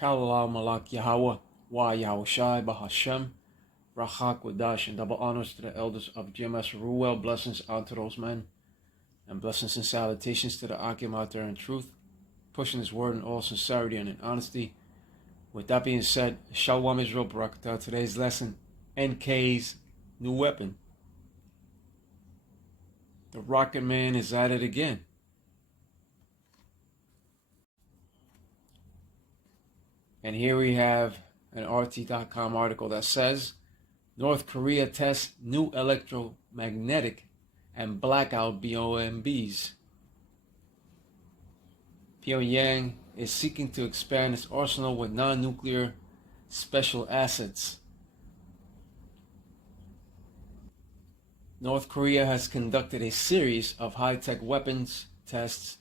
Kalala Malak Yahweh, Wa Yahushai Bahashem, Rachak Wadash, and double honors to the elders of GMS Ruel, blessings out to those men, and blessings and salutations to the Akim out there in truth, pushing his word in all sincerity and in honesty. With that being said, Shalom Israel Barakatah. Today's lesson, NKs New Weapon. The Rocket Man is at it again. And here we have an RT.com article that says, North Korea tests new electromagnetic and blackout bombs. Pyongyang is seeking to expand its arsenal with non-nuclear special assets. North Korea has conducted a series of high-tech weapons tests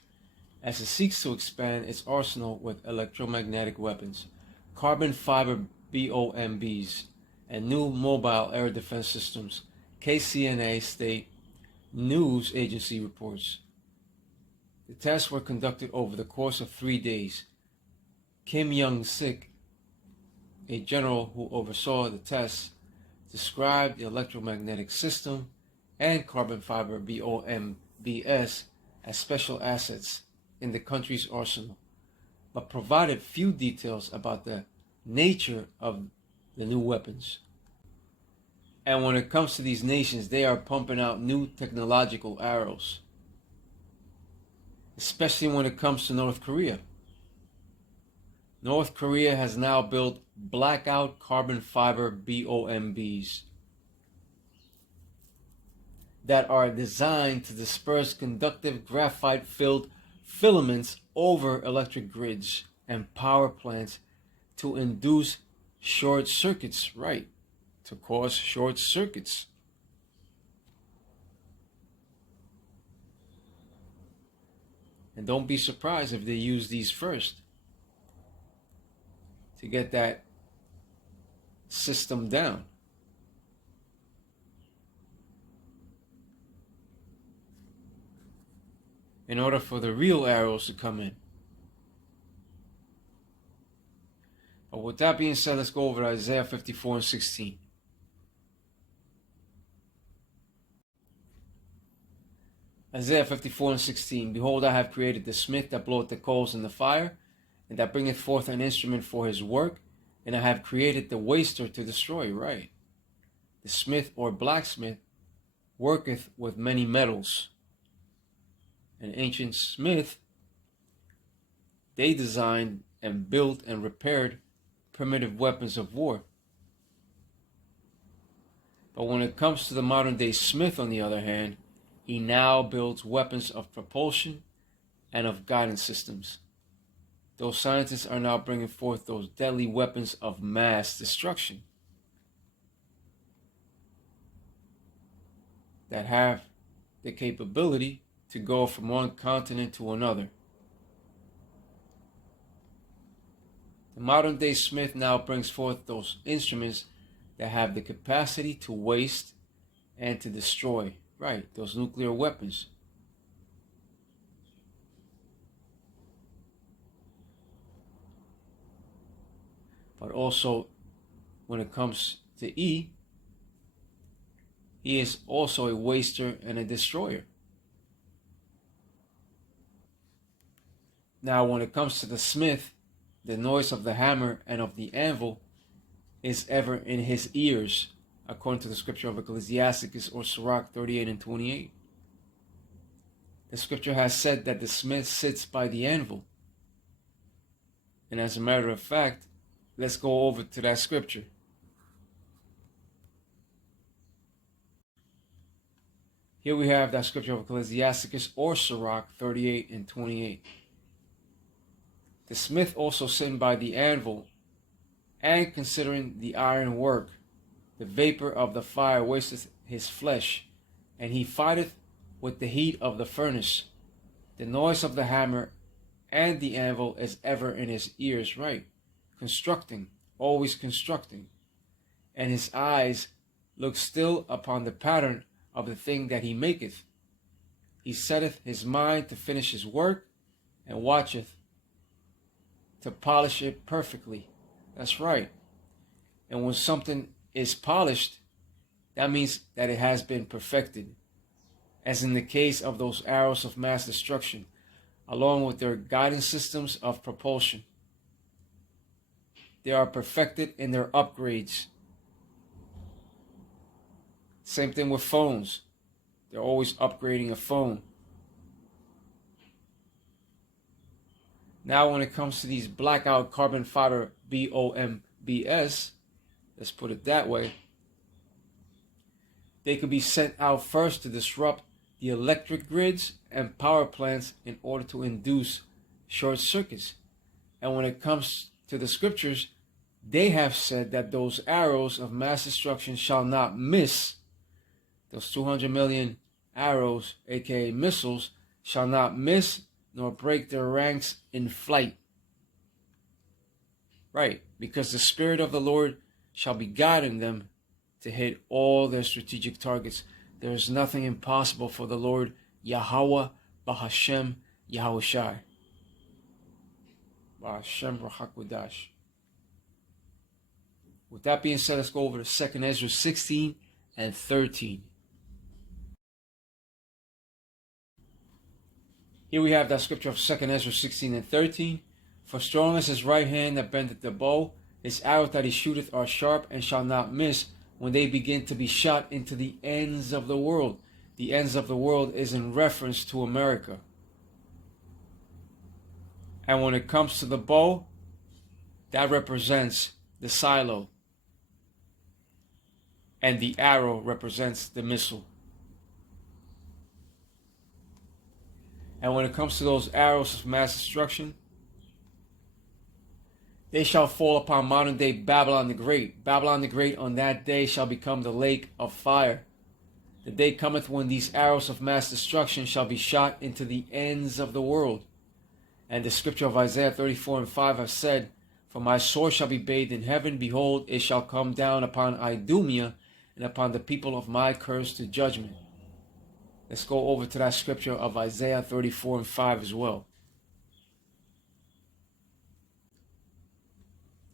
as it seeks to expand its arsenal with electromagnetic weapons, carbon fiber bombs, and new mobile air defense systems, KCNA state news agency reports. The tests were conducted over the course of 3 days. Kim Young-sik, a general who oversaw the tests, described the electromagnetic system and carbon fiber bombs as special assets in the country's arsenal, but provided few details about the nature of the new weapons. And when it comes to these nations, they are pumping out new technological arrows, especially when it comes to North Korea. North Korea has now built blackout carbon fiber bombs that are designed to disperse conductive graphite-filled filaments over electric grids and power plants to induce short circuits, to cause short circuits. And don't be surprised if they use these first to get that system down. In order for the real arrows to come in. But with that being said, let's go over to Isaiah 54:16. Isaiah 54:16. Behold, I have created the smith that bloweth the coals in the fire, and that bringeth forth an instrument for his work, and I have created the waster to destroy. The smith or blacksmith worketh with many metals. An ancient smith, they designed and built and repaired primitive weapons of war. But when it comes to the modern day smith, on the other hand, he now builds weapons of propulsion and of guidance systems. Those scientists are now bringing forth those deadly weapons of mass destruction that have the capability to go from one continent to another. The modern day smith now brings forth those instruments that have the capacity to waste and to destroy, those nuclear weapons. But also, when it comes to E, he is also a waster and a destroyer. Now, when it comes to the smith, the noise of the hammer and of the anvil is ever in his ears, according to the scripture of Ecclesiasticus or Sirach 38:28. The scripture has said that the smith sits by the anvil. And as a matter of fact, let's go over to that scripture. Here we have that scripture of Ecclesiasticus or Sirach 38:28. The smith also sitting by the anvil, and considering the iron work, the vapor of the fire wasteth his flesh, and he fighteth with the heat of the furnace. The noise of the hammer and the anvil is ever in his ears, constructing, always constructing. And his eyes look still upon the pattern of the thing that he maketh. He setteth his mind to finish his work, and watcheth to polish it perfectly. That's right. And when something is polished, that means that it has been perfected. As in the case of those arrows of mass destruction, along with their guidance systems of propulsion. They are perfected in their upgrades. Same thing with phones. They're always upgrading a phone. Now when it comes to these blackout carbon fiber BOMBs, let's put it that way, they could be sent out first to disrupt the electric grids and power plants in order to induce short circuits. And when it comes to the scriptures, they have said that those arrows of mass destruction shall not miss. Those 200 million arrows, aka missiles, shall not miss nor break their ranks in flight. Right, because the Spirit of the Lord shall be guiding them to hit all their strategic targets. There is nothing impossible for the Lord, Yahweh, Bahashem, Yahushai. Bahashem Rahakwadash. With that being said, let's go over to 2 Esdras 16 and 13. Here we have that scripture of 2 Esdras 16 and 13. For strong is his right hand that bendeth the bow, his arrows that he shooteth are sharp and shall not miss when they begin to be shot into the ends of the world. The ends of the world is in reference to America. And when it comes to the bow, that represents the silo. And the arrow represents the missile. And when it comes to those arrows of mass destruction, they shall fall upon modern day Babylon the Great. Babylon the Great on that day shall become the lake of fire. The day cometh when these arrows of mass destruction shall be shot into the ends of the world. And the scripture of Isaiah 34 and 5 has said, For my sword shall be bathed in heaven, behold, it shall come down upon Idumea and upon the people of my curse to judgment. Let's go over to that scripture of Isaiah 34 and 5 as well.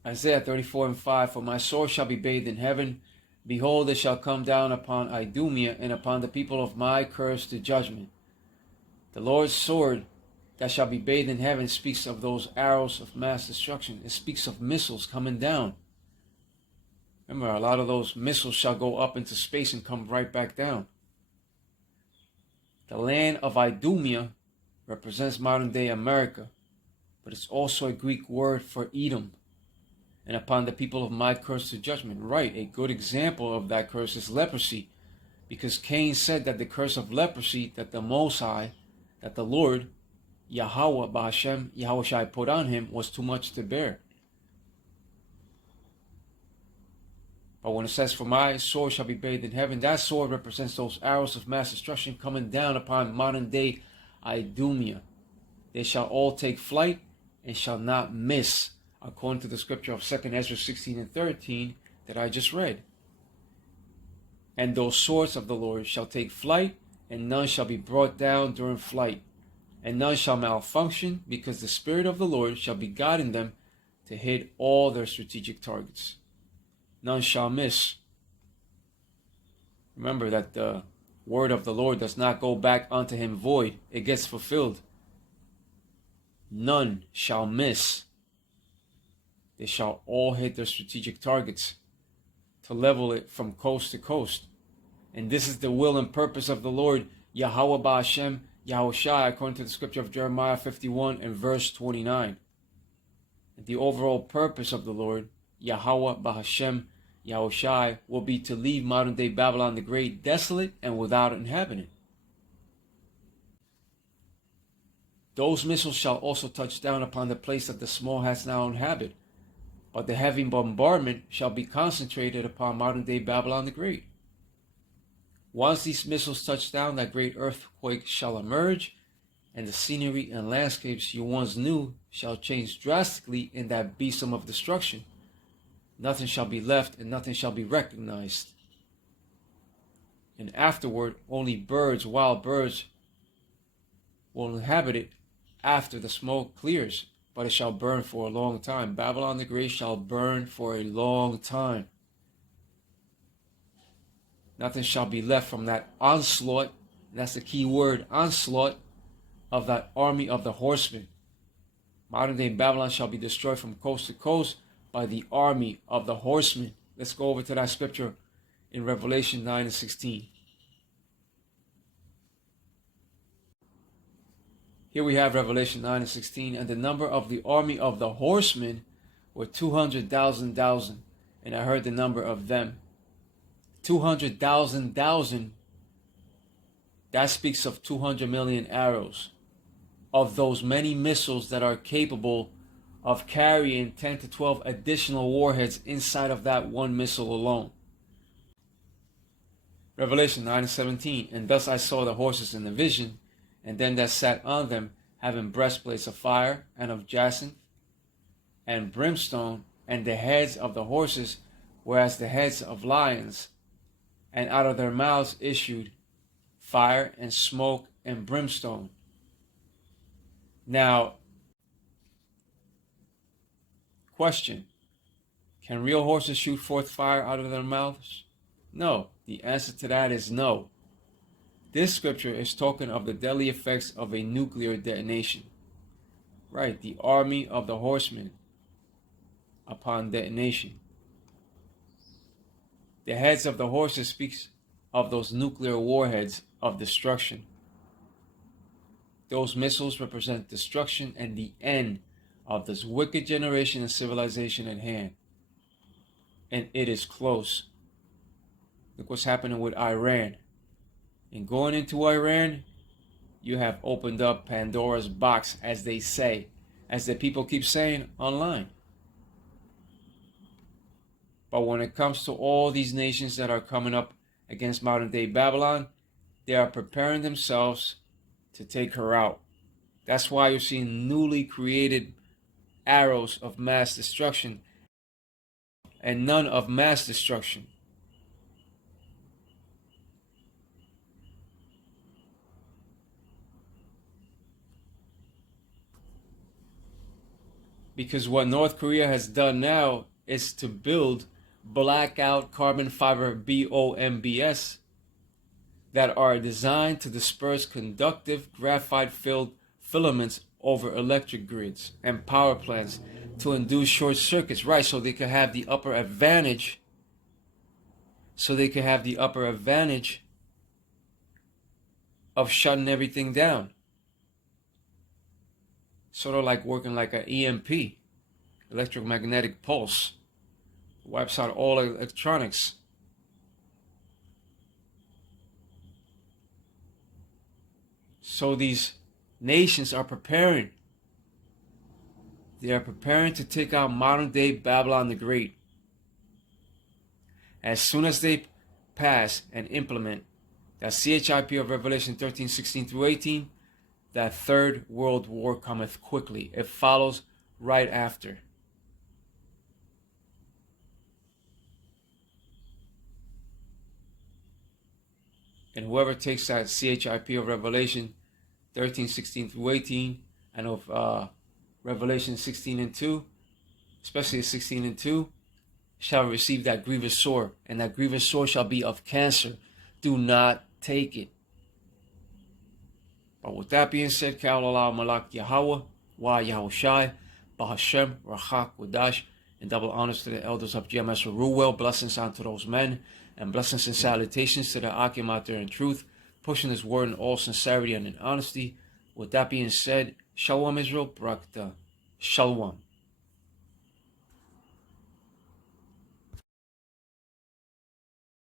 Isaiah 34 and 5, For my sword shall be bathed in heaven, behold, it shall come down upon Idumea and upon the people of my curse to judgment. The Lord's sword that shall be bathed in heaven speaks of those arrows of mass destruction. It speaks of missiles coming down. Remember, a lot of those missiles shall go up into space and come right back down. The land of Idumea represents modern day America, but it's also a Greek word for Edom. And upon the people of my curse to judgment. Right, a good example of that curse is leprosy. Because Cain said that the curse of leprosy that the Most High, that the Lord, Yahweh, Bahashem, Yahushai put on him was too much to bear. But when it says, For my sword shall be bathed in heaven, that sword represents those arrows of mass destruction coming down upon modern day Idumea. They shall all take flight and shall not miss, according to the scripture of 2 Esdras 16 and 13 that I just read. And those swords of the Lord shall take flight, and none shall be brought down during flight, and none shall malfunction, because the Spirit of the Lord shall be guiding them to hit all their strategic targets. None shall miss. Remember that the word of the Lord does not go back unto him void. It gets fulfilled. None shall miss. They shall all hit their strategic targets to level it from coast to coast. And this is the will and purpose of the Lord, Yahweh Ba'ashem, Yahushai, according to the scripture of Jeremiah 51 and verse 29. And the overall purpose of the Lord, Yahweh Bahashem, Yahushai, will be to leave modern day Babylon the Great desolate and without inhabitant. Those missiles shall also touch down upon the place that the small has now inhabited, but the heavy bombardment shall be concentrated upon modern day Babylon the Great. Once these missiles touch down, that great earthquake shall emerge, and the scenery and landscapes you once knew shall change drastically in that besom of destruction. Nothing shall be left, and nothing shall be recognized. And afterward, only birds, wild birds, will inhabit it after the smoke clears. but it shall burn for a long time. Babylon the Great shall burn for a long time. Nothing shall be left from that onslaught, that's the key word, onslaught, of that army of the horsemen. Modern day Babylon shall be destroyed from coast to coast by the army of the horsemen. Let's go over to that scripture in Revelation 9 and 16. Here we have Revelation 9 and 16. And the number of the army of the horsemen were 200,000. And I heard the number of them. 200,000. That speaks of 200 million arrows. Of those many missiles that are capable of carrying 10 to 12 additional warheads inside of that one missile alone. Revelation 9 and 17. And thus I saw the horses in the vision, and them that sat on them, having breastplates of fire and of jacinth and brimstone, and the heads of the horses were as the heads of lions, and out of their mouths issued fire and smoke and brimstone. Now, question: can real horses shoot forth fire out of their mouths? No. The answer to that is no. This scripture is talking of the deadly effects of a nuclear detonation. Right, the army of the horsemen upon detonation. The heads of the horses speaks of those nuclear warheads of destruction. Those missiles represent destruction and the end of this wicked generation and civilization at hand. And it is close. Look what's happening with Iran. And going into Iran, you have opened up Pandora's box, as they say, as the people keep saying online. But when it comes to all these nations that are coming up against modern day Babylon, they are preparing themselves to take her out. That's why you're seeing newly created arrows of mass destruction and none of mass destruction. Because what North Korea has done now is to build blackout carbon fiber bombs that are designed to disperse conductive graphite-filled filaments over electric grids and power plants to induce short circuits, right? So they could have the upper advantage. Of shutting everything down. Sort of like working like an EMP, electromagnetic pulse. Wipes out all electronics. So these nations are preparing. They are preparing to take out modern day Babylon the Great. As soon as they pass and implement that CHIP of Revelation 13, 16 through 18, that third world war cometh quickly. It follows right after. And whoever takes that CHIP of Revelation 13, 16 through 18, and of Revelation 16 and 2, especially 16 and 2, shall receive that grievous sore, and that grievous sore shall be of cancer. Do not take it. But with that being said, Ka'alallah Malak Yahweh, Wa Yahushai, Bahashem, Rachak, Wadash, and double honors to the elders of GMS Ruwell, blessings unto those men, and blessings and salutations to the Akim out there in truth, pushing this word in all sincerity and in honesty. With that being said, Shalom Israel, Brakta, Shalom.